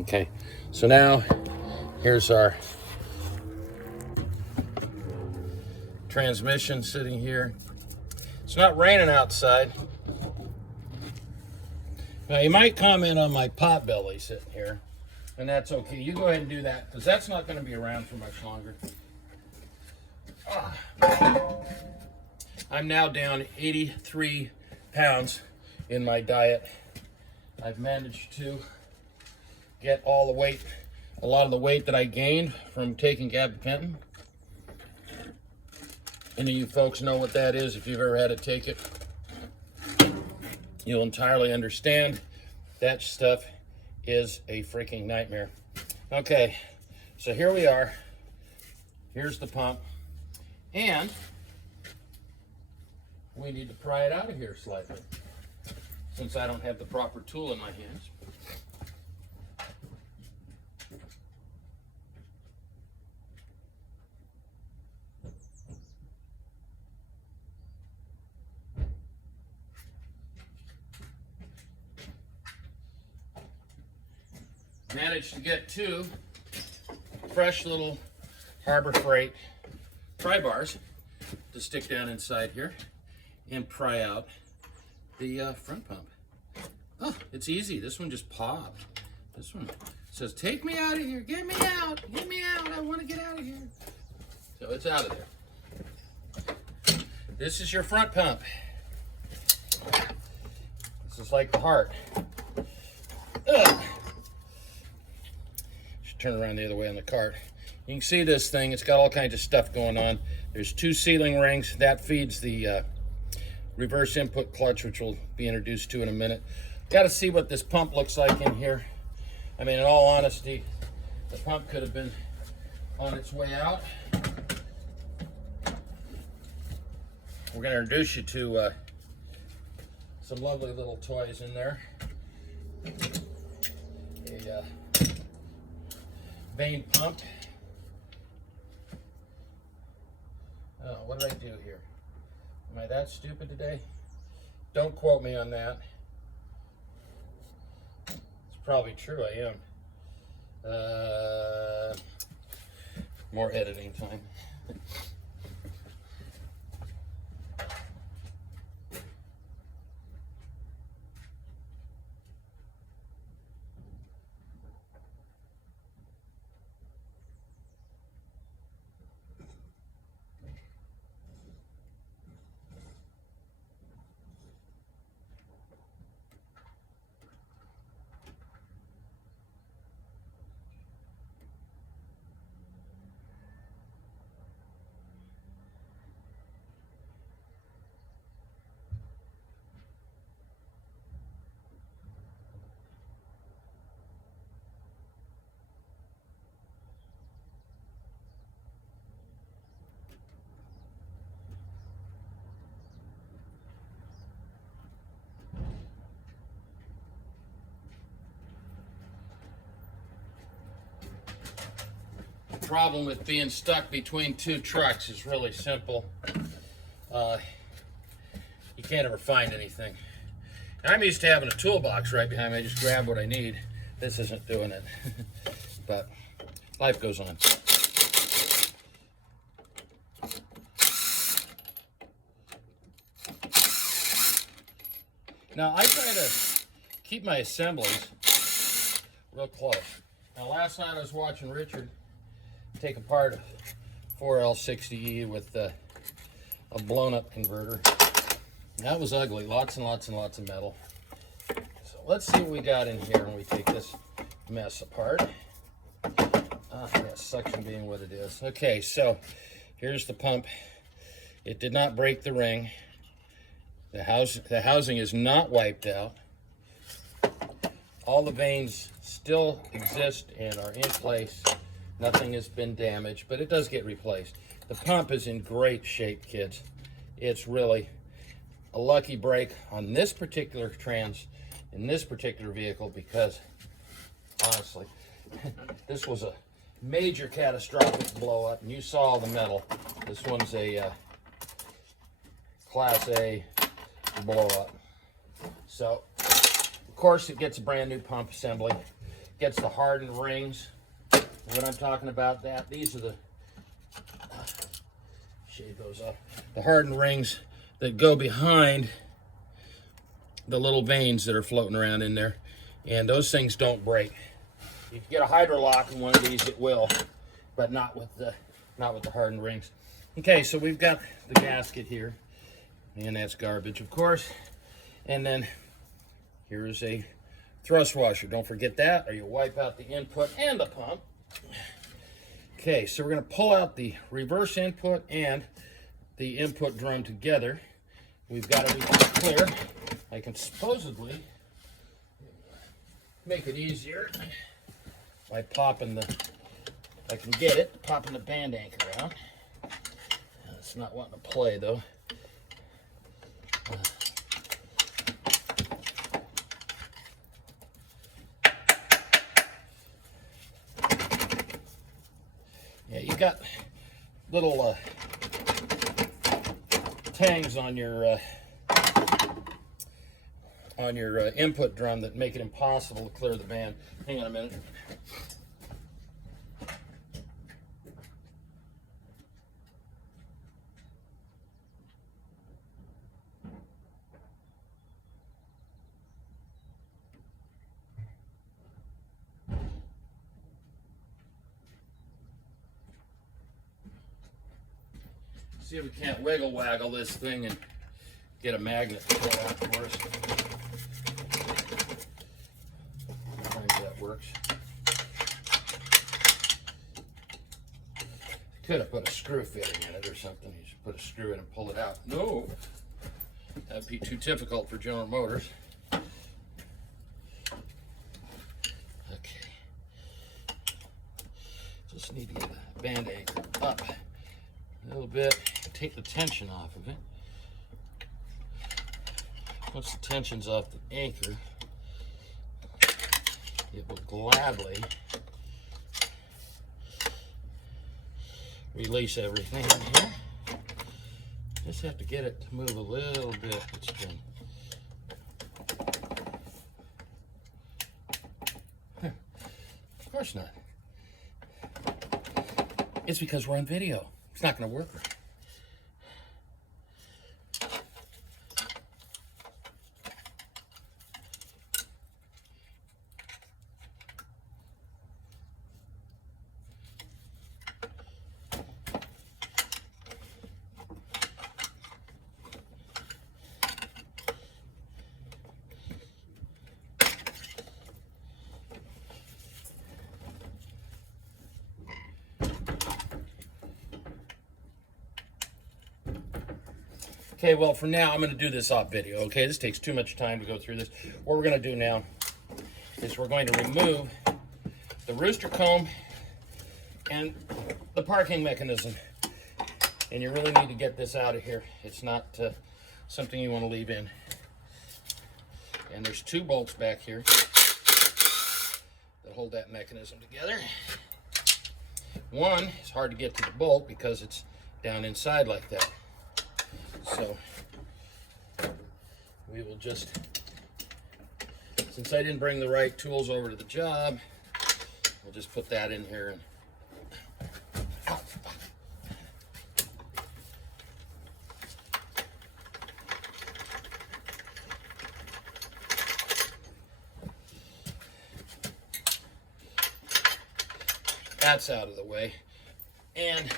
Okay, so now here's our transmission sitting here. It's not raining outside. Now you might comment on my pot belly sitting here, and that's okay. You go ahead and do that, because that's not going to be around for much longer. I'm now down 83 pounds in my diet. I've managed to get all the weight, a lot of the weight that I gained from taking gabapentin. Any of you folks know what that is. If you've ever had to take it, you'll entirely understand that stuff is a freaking nightmare. Okay, so here we are. Here's the pump. And we need to pry it out of here slightly, since I don't have the proper tool in my hands. Managed to get two fresh little Harbor Freight pry bars to stick down inside here and pry out the front pump. Oh, it's easy. This one just popped. This one says, "Take me out of here. Get me out. Get me out. I want to get out of here." So it's out of there. This is your front pump. This is like the heart. Ugh. Turn around the other way on the cart. You can see this thing, it's got all kinds of stuff going on. There's two sealing rings that feeds the reverse input clutch, which we'll be introduced to in a minute. Got to see what this pump looks like in here. I mean, in all honesty, the pump could have been on its way out. We're going to introduce you to some lovely little toys in there. A vane pump. Oh, what did I do here? Am I that stupid today? Don't quote me on that. It's probably true, I am. More editing time. Problem with being stuck between two trucks is really simple. You can't ever find anything. I'm used to having a toolbox right behind me. I just grab what I need. This isn't doing it. But life goes on. Now I try to keep my assemblies real close. Now last night I was watching Richard take apart a 4L60E with a blown up converter. That was ugly, lots and lots and lots of metal. So let's see what we got in here when we take this mess apart. Yeah, suction being what it is. Okay, so here's the pump. It did not break the ring. The housing is not wiped out. All the vanes still exist and are in place. Nothing has been damaged, but it does get replaced. The pump is in great shape, kids. It's really a lucky break on this particular in this particular vehicle, because honestly, this was a major catastrophic blow up, and you saw the metal. This one's a Class A blow up. So, of course, it gets a brand new pump assembly. gets the hardened rings. What I'm talking about, these are the, shade those up, the hardened rings that go behind the little veins that are floating around in there, and those things don't break. If you get a hydrolock in one of these, it will, but not with the hardened rings. Okay, so we've got the gasket here, and that's garbage, of course. And then here's a thrust washer. Don't forget that, or you'll wipe out the input and the pump. Okay, so we're going to pull out the reverse input and the input drum together. We've got everything clear. I can supposedly make it easier by popping the, if I can get it, popping the band anchor out. It's not wanting to play though. Yeah, you got little tangs on your input drum that make it impossible to clear the band. Hang on a minute. See if we can't wiggle waggle this thing and get a magnet to pull out for us. Maybe that works. Could have put a screw fitting in it or something. You should put a screw in and pull it out. No, that'd be too difficult for General Motors. Okay, just need to get a band anchor up a little bit. Take the tension off of it. Once the tension's off the anchor, it will gladly release everything in here. Just have to get it to move a little bit. It's been of course not. It's because we're on video. It's not going to work right. Okay, well, for now, I'm going to do this off video, okay? This takes too much time to go through this. What we're going to do now is we're going to remove the rooster comb and the parking mechanism. And you really need to get this out of here. It's not something you want to leave in. And there's 2 bolts back here that hold that mechanism together. One is hard to get to the bolt because it's down inside like that. So we will just, since I didn't bring the right tools over to the job, we'll just put that in here and that's out of the way. And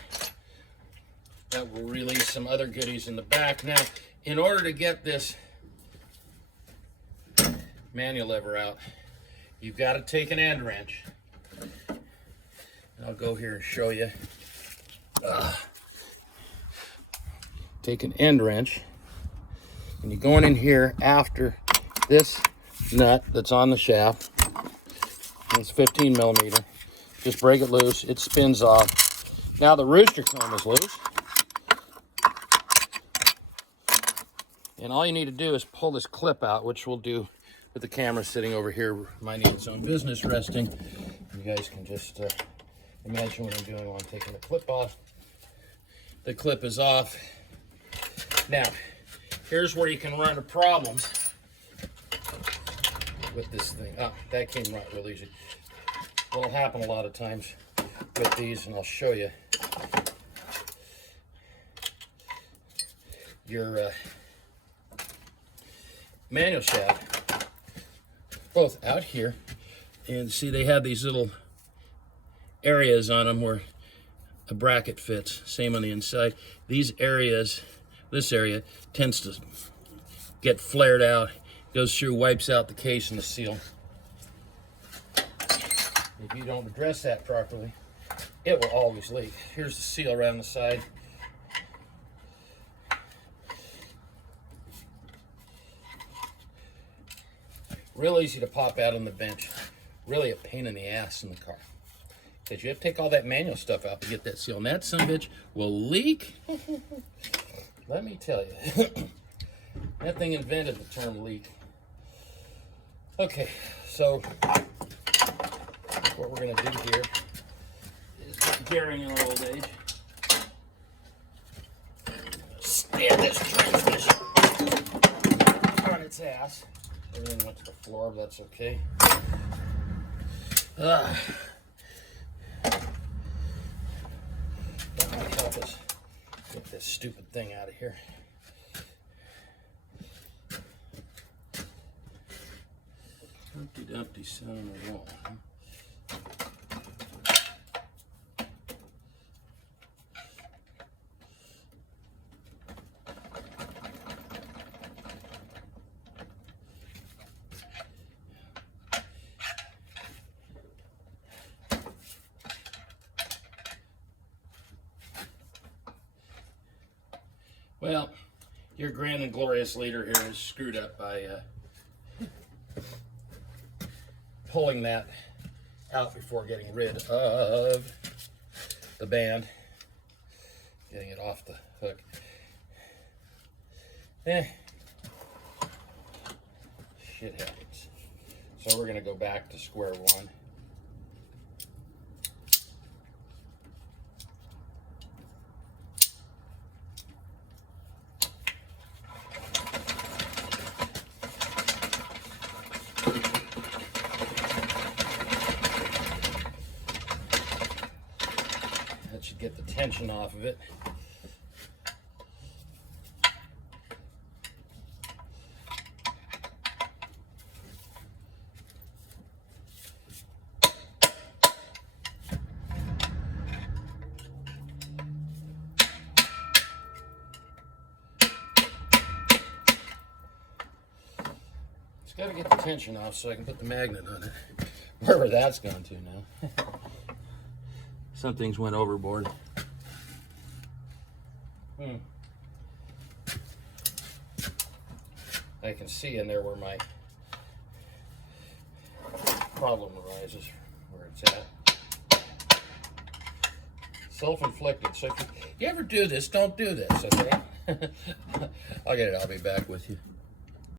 that will release some other goodies in the back. Now, in order to get this manual lever out, you've got to take an end wrench. And I'll go here and show you. Take an end wrench, and you're going in here after this nut that's on the shaft. It's 15 millimeter. Just break it loose. It spins off. Now the rooster comb is loose. And all you need to do is pull this clip out, which we'll do with the camera sitting over here, minding its own business, resting. You guys can just imagine what I'm doing while I'm taking the clip off. The clip is off. Now, here's where you can run into problems with this thing. Ah, that came right real easy. What'll happen a lot of times with these, and I'll show you, your manual shaft, both out here, and see they have these little areas on them where a bracket fits. Same on the inside. These areas, this area tends to get flared out, goes through, wipes out the case and the seal. If you don't address that properly, it will always leak. Here's the seal around the side. Real easy to pop out on the bench. Really a pain in the ass in the car, because you have to take all that manual stuff out to get that seal. And that son of a bitch will leak. Let me tell you. That thing invented the term leak. Okay, so what we're going to do here is daring in our old age. Stand this transmission on its ass. Everything went to the floor, but that's okay. That might help us get this stupid thing out of here. Humpty Dumpty sat on the wall. Well, your grand and glorious leader here is screwed up by pulling that out before getting rid of the band, getting it off the hook. Shit happens. So we're going to go back to square one. That should get the tension off of it. It's got to get the tension off so I can put the magnet on it. Wherever that's gone to now. Some things went overboard. I can see in there where my problem arises, where it's at. Self-inflicted. So if you ever do this, don't do this, okay? I'll get it. I'll be back with you.